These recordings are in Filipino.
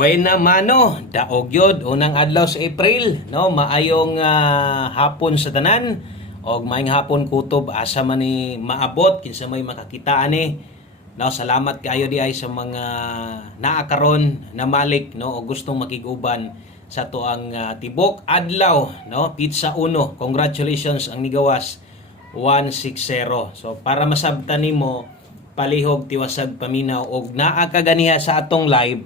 Buena mano, daog yod unang adlaw sa April, no? Maayong hapon sa tanan og maayong hapon kutob asa man ni maabot kinsa may makakita ani. No, salamat kaayo di ay sa mga naa karon na malik no o gustong makiguban sa tuang tibok adlaw, no? Pizza Uno. Congratulations ang nigawas 160. So para masabtan nimo palihog tiwasag paminaw og naa ka ganiha sa atong live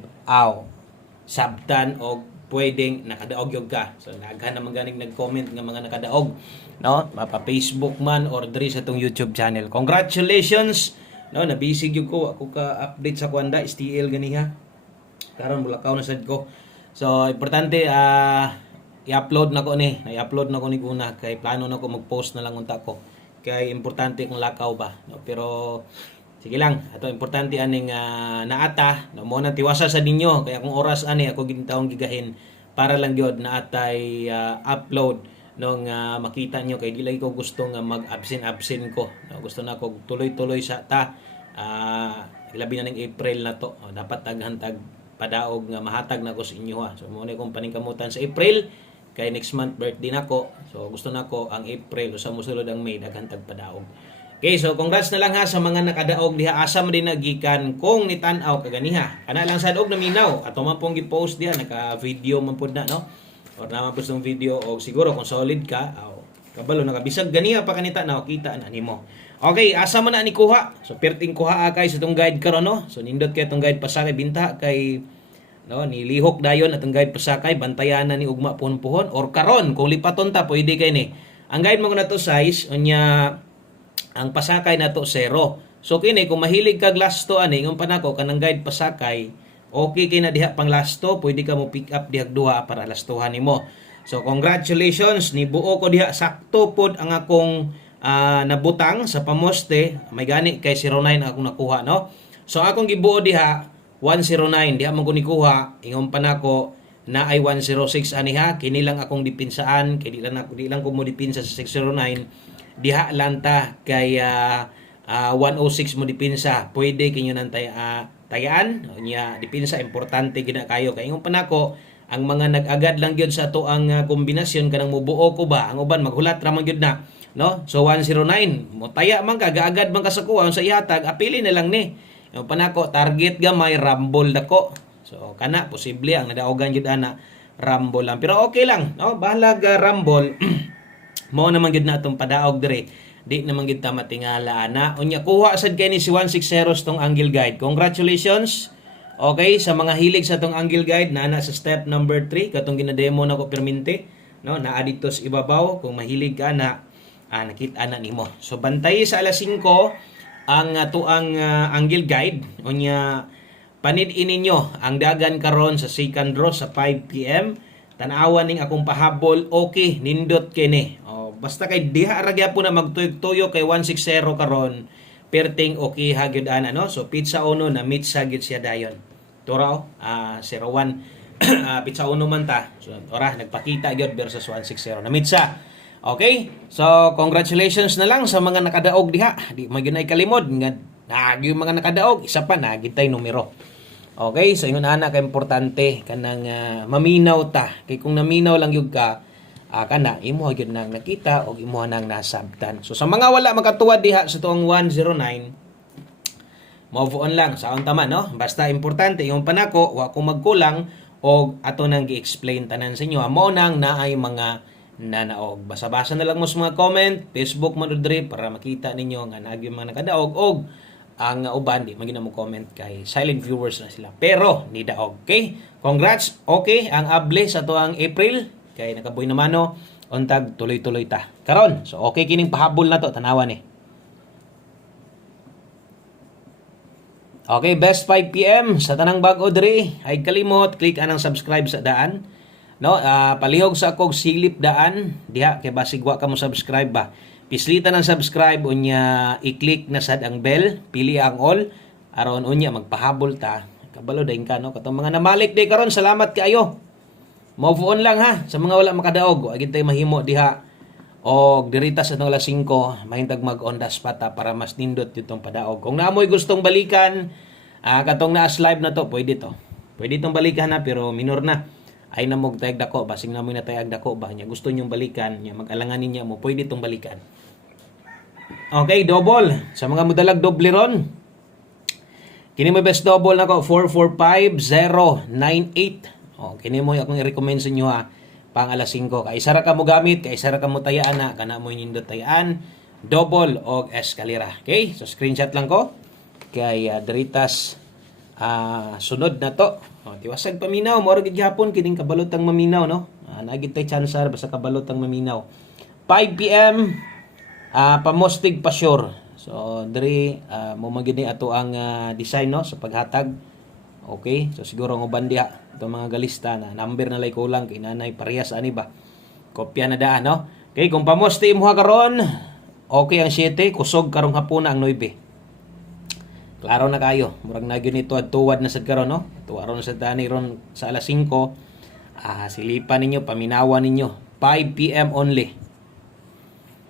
sabtan og pwedeng nakadaog yun ka. So naghan naman ganing nag-comment nga mga nakadaog, no? Mapa Facebook man or diri sa tong YouTube channel. Congratulations. No, nabisig yun ko ako ka update sa kwanda STL ganiha. Karon bulakaw na sad ko. So importante i-upload na ko ni. I-upload na ko ni una kay plano na ko mag-post na lang unta ko. Kay importante kung lakaw ba, no? Pero sige lang, ato importante aning naata, no mo na tiwasa sa ninyo kaya kung oras ani ako gintaong gigahin para lang gyud naatay upload nung makita nyo kay dili ko gusto nga mag-absent ko. No, gusto na ko tuloy-tuloy sa ilabi na ning April na to. Dapat taghantag padaog nga mahatag na ko sa inyo ha. So mo na kong paningkamutan sa April kay next month birthday nako. So gusto nako ang April o sa mosulod ang May daghantag padaog. Okay, so congrats na lang ha sa mga nakadaog diha asa man din nagikan kung nitan-aw kaganiha. Kana lang sad og naminaw ato man pong gi-post diha naka-video man pud na no. Or naman po itong video o siguro kung solid ka kabalo nakabisag ganiha pa kanita na kita na nimo. Okay, asa man na ni kuha. So perting kuha kay sa itong guide karon no. So nindot kay itong guide pasakay binta kay no nilihok dayon atong guide pasakay bantayan na ni ugma puhon-puhon or karon kung lipaton ta pwede kay ni. Ang guide mo na to size unya ang pasakay na to 0. So kini kung mahilig kag lasto ani ingon pa nako kanang guide pasakay okay kay na diha pang lasto pwede ka mo pick up dihag duha para lastohan nimo. So congratulations ni buo ko diha sakto pod ang akong nabutang sa pamoste may gani kay 09 akong nakuha no. So akong gibuo diha 109 diha man ko nikuha ingon pa nako na ay 106 ani ha kini lang akong dipinsaan kay di lang ko mo dipinsa sa 609 diha lanta kay 106 mo dipinsa pwede kinyo nang tayaan nya dipinsa importante gina kayo kay ingon pa nako ang mga nag-agad lang gyud sa to ang kombinasyon kanang mubuo ko ba ang uban maghulat ra man gyud na no. So 109 mo taya man ka gaagad man ka sa kuha sa ihatag apili na lang ni ingon pa nako target gamay rumble dako. So kana posible ang nadaogan gyud ana rumble lang pero okay lang no bahala ga rumble mao naman gid na atong padaog dire di naman gid ta matingala ana unya kuha sad kay ni si 160 tong angle guide. Congratulations. Okay sa mga hilig sa tong angle guide na sa step number 3 katong ginademo na ko permente no naa dito sa ibabaw kung mahilig ka na nakita na nimo. So bantay sa alas 5 ang tuang angle guide unya panid-in ninyo ang dagan karon sa second draw sa 5 PM. Tanawan ning akong pahabol okay nindot kini. Basta kay diha ra gyapon na magtuyok-tuyok kay 160 karon perting okay ha gyud ana no. So Pizza Uno na meet sa gyud siya dayon. Turaw 01 Pizza Uno man ta. So ora nagpakita gyud versus 160 na meet sa. Okay? So congratulations na lang sa mga nakadaog diha. Di magyunay kalimod nga yung mga nakadaog isa pa na gitay numero. Okay, so yun ana ka importante kanang maminaw ta. Kay kung naminaw lang yun ka, kana imo gyud nang nakita o imo nang nasabtan. So sa mga wala makatuwad diha sa tuong 109, move on lang sa unta man no. Basta importante yung panako wa ko magkulang og ato nang gi-explain tanan sa inyo. Amo nang naay mga nanaog. Basa-basa na lang mo sa mga comment, Facebook mo diri para makita ninyo nga naagi mga nakadaog og ang uban di magina mo comment kay silent viewers na sila pero ni daog. Okay, congrats. Okay ang able sa tuang April kay nakabuhi naman no untag tuloy-tuloy ta karon. So okay kining pahabol na to tanawan ni. Okay, best 5 PM sa tanang bag-o diri ay kalimot click anang subscribe sa daan no. Palihog sa akong silip daan diha kay basig wa ka mo subscribe ba pislita ng subscribe unya i-click na sad ang bell pili ang all aron unya magpahabol ta kabalo dayon ka no katong mga namalik day karon salamat kaayo. Move on lang ha sa mga wala makadaog agin tay mahimo diha og dirita sa tong alas 5 mahintag mag on the spot para mas nindot ditong padaog. Kung naamoy gustong balikan katong naas live na to pwede to. Pwede itong balikan na pero minor na. Ay na mo tayag dako, basing na mo na tayag dako ba niya. Gusto nyong balikan, niya mag-alanganin niya mo, pwede itong balikan. Okay, double. Sa mga modalag doble ron. Kini mo best double nako 445098. Kini mo akong i-recommend sa inyo ha. Pang alas 5. Kay isa ra ka mo gamit, kay isa ra ka mo tayaan na, kana mo nindot tayaan, double og eskalera. Okay? So screenshot lang ko. Kay deritas sunod na to. Tiwasag paminaw, mo gid gyapon kining kabalotang maminaw no. Nagit tay chance basta kabalotang maminaw. 5 PM pamostig pa sure. So diri mo magid ni ato ang design no sa paghatag. Okay? So siguro ng uban diha itong mga galista na number na lay kulang kay nanay parehas ani ba. Kopya na daan no. Okay, kung pamosti mo karon, okay ang 7, kusog karong hapon ang 9. Klaro na kayo. Murag na gyud nito tuwad na sad karon no. Tuwaron na sad tani ron sa alas 5. Silipan ninyo, paminawan ninyo. 5 PM only.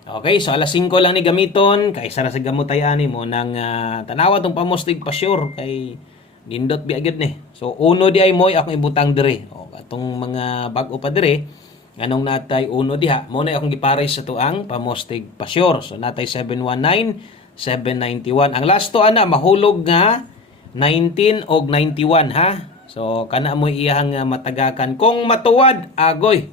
Okay, so alas 5 lang ni gamiton kay sara sa gamot ani mo nang tanawa tong pamostig pa sure kay nindot bi agad ni. So uno di ay moy akong ibutang dire. Atong mga bag-o pa dire nganong natay uno diha mo na akong gipares sa tuang pamostig pa sure. So natay 719, 791. Ang last to ana mahulog nga 19 og 91 ha. So kana mo iyang matagakan kung matuwad agoy.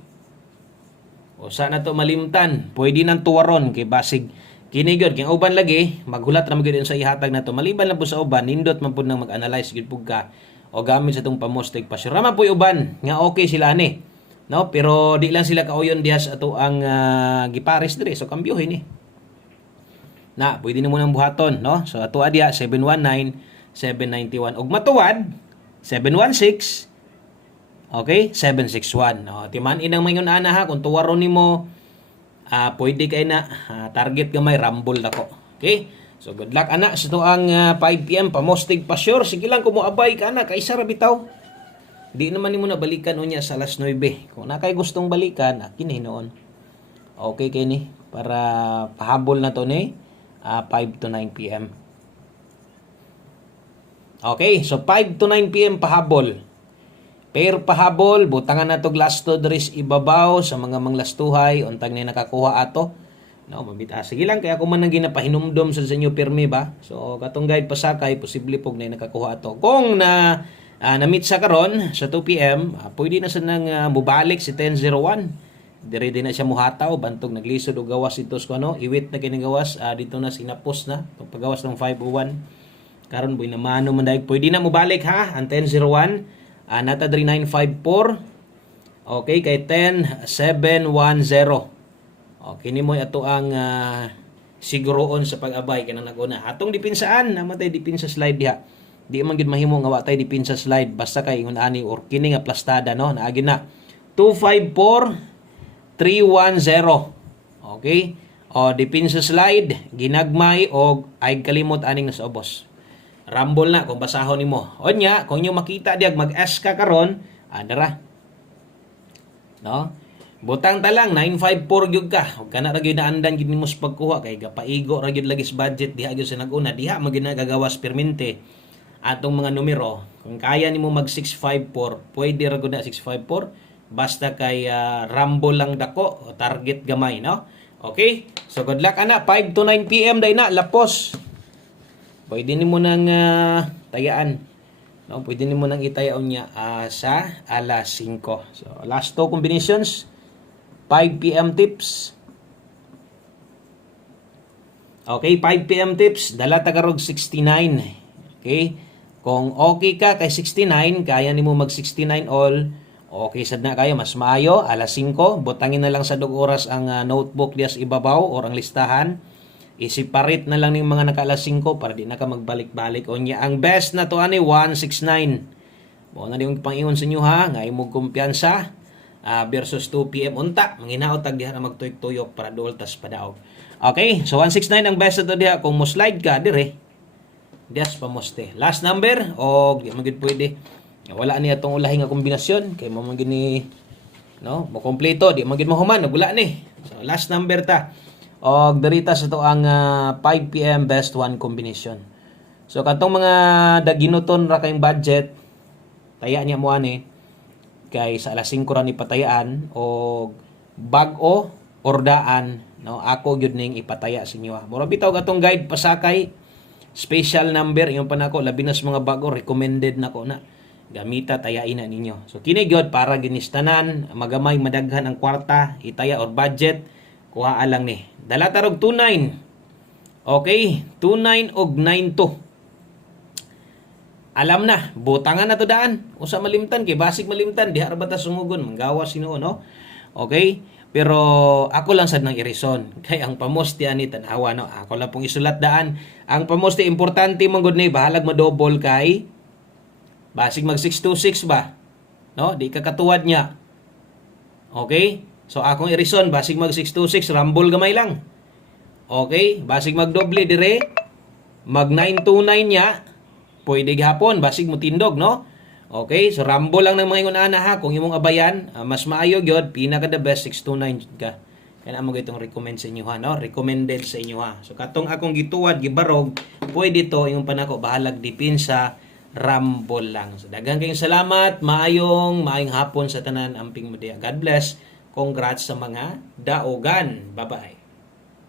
O sana to malimtan, pwede nang tuwaron kay basig kini gyud kay uban lagi maghulat ra gyud sa ihatag nato maliban lang po sa uban nindot man pud nang mag-analyze gyud pug ka o gamit sa tong pamostig pa sure man po uban nga okay sila ni no pero di lang sila kauyon diha sa ato ang gipares dire so kambyohin ni na pwede nimo nang buhaton no so ato diha 719 791 ug matuwad 716. Okay, 761. Timan inang mayon ana ha kung tuwaron nimo pwede kay na target gamay rumble nako. Okay? So good luck ana sa tuang 5 PM pamostig pa sure. Sige lang kumo abay ka na kay sara bitaw. Di naman nimo na balikan unya sa alas 9. Kung na kay gustong balikan, kini noon. Okay kay ni para pahabol na to ni 5 to 9 PM. Okay, so 5 to 9 PM pahabol. Pair pahabol, butangan na to glass to dres ibabaw sa mga manglastuhay, untang ni nakakuha ato. No, mabita. Sige lang, kaya ako man nang ginapahinumdom sa inyo pirmi ba? So, katong guide pasakay, posible pog na nakakuha ato. Kung na-meet sa karon sa 2 PM, pwede na sa nang mubalik si 1001. Dire din na siya muhataw, bantog naglisod o gawas ito ko ano, iwit na kinagawas, dito na sinapos na, paggawas ng 501. Karon boy na mano man dahil, pwede na mubalik ha, ang 1001. Nata 3954. Okay, kay 10710. Okay, ni mo ato ang siguroon sa pag-abay kanang naguna. Atong dipinsaan, namatay dipinsa slide diha. Di man gid mahimo nga wa tay dipinsa slide basta kay ingon ani or kini nga plastada no, naagi na. 254310. Okay? O dipinsa slide, ginagmay og ay kalimot aning sa ubos. Rumble na kung basahon nimo. O nya, kung inyo makita diag mag-S ka karon, dara. No? Butang ta lang 954 gyud ka. Ug kana ra gyud naandan gid nimo sa pagkuha kay gapaigo ra gyud lagi sa budget diha gyud sa naguna, diha maginagagawas permente. Atong mga numero, kung kaya nimo mag 654, pwede ra gyud na 654 basta kay rumble lang dako o target gamay, no? Okay? So good luck ana 5 to 9 PM day na lapos. Pwede nimo nang tayaan. No, pwede nimo nang itayaon niya sa alas 5. So, last two combinations. 5 PM tips. Okay, 5 PM tips. Dala tagarog 69. Okay? Kung okay ka kay 69, kaya nimo mag 69 all. Okay sad na kayo, mas maayo, alas 5. Butangin na lang sa 2 oras ang notebook dias ibabaw or ang listahan. I-separate na lang ng mga naka-alas 5 para di na ka magbalik-balik. O niya, ang best na to ani 169. Mo na yung pangingon sa inyo ha, nga imong kumpiyansa versus 2 PM unta. Manginaot tag diha na magtuyok-tuyok para duoltas padaog. Okay, so 169 ang best na to diha. Kung mo slide ka dire, dias pa moste. Last number o di magid pwede. Wala ni atong ulahi nga kombinasyon kay mo magid ni no, mo kompleto, di magid mahuman, wala ni. So last number ta. Og darita sa to ang 5 PM best one combination. So katong mga daginuton ra kayong budget, taya niya mo ani kay sa alas 5 ra ni patayaan o bag-o ordaan no ako gyud ning ipataya sa inyo. Mura bitaw atong guide pasakay special number yung panako labi na sa mga bago recommended nako na gamita tayain na ninyo. So kini gyud para ginistanan magamay madaghan ang kwarta itaya or budget kuha lang ni. Dala tarog 29. Okay, 29 og 92. Alam na, butangan na to daan. Usa malimtan kay basig malimtan diha ra bata sumugon manggawas Ginoo no. Okay? Pero ako lang sad nang irison kay ang pamoste ani tanawa no. Ako lang pong isulat daan. Ang pamoste importante man gud ni bahalag ma-double kay basig mag 626 ba. No, di ka katuwad niya. Okay? So akong irison basig mag 626 rumble gamay lang. Okay? Basig mag doble dire mag 929 niya. Pwede gihapon basig mo tindog no. Okay, so rambo lang ng mga ingon ana ha kung imong abayan, mas maayo gyud pinaka the best 629 ka. Kaya amo gitong recommend sa inyo ha no, recommended sa inyo ha. So katong akong gituwad gibarog, pwede to imong panako bahalag depensa rambo lang. So daghang kayong salamat, maayong hapon sa tanan amping media. God bless. Congrats sa mga daogan. Bye-bye.